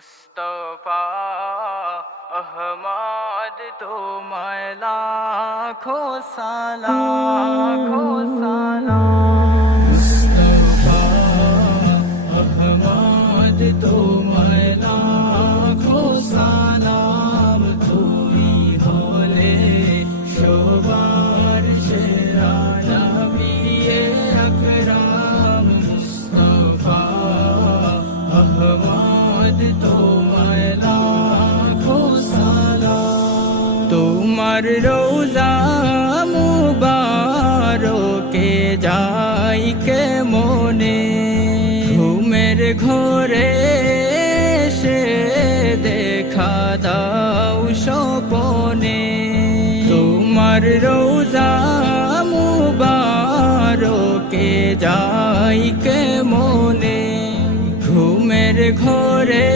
মুস্তফা আহমদ তোমায় লাখো সালাম, মুস্তফা আহমদ তোমায় লাখো সালাম। তুমি হলে সবার সেরা নবী আকরাম, মুস্তফা আহমদ তোমায় লাখো সালাম। তোমার রোজা মুবারকে যাই কে মনে, ঘুমের ঘোরে সে দেখা দাও স্বপনে। তোমার রোজা মুবারকে যাই কে মনে, ঘুমের ঘোরে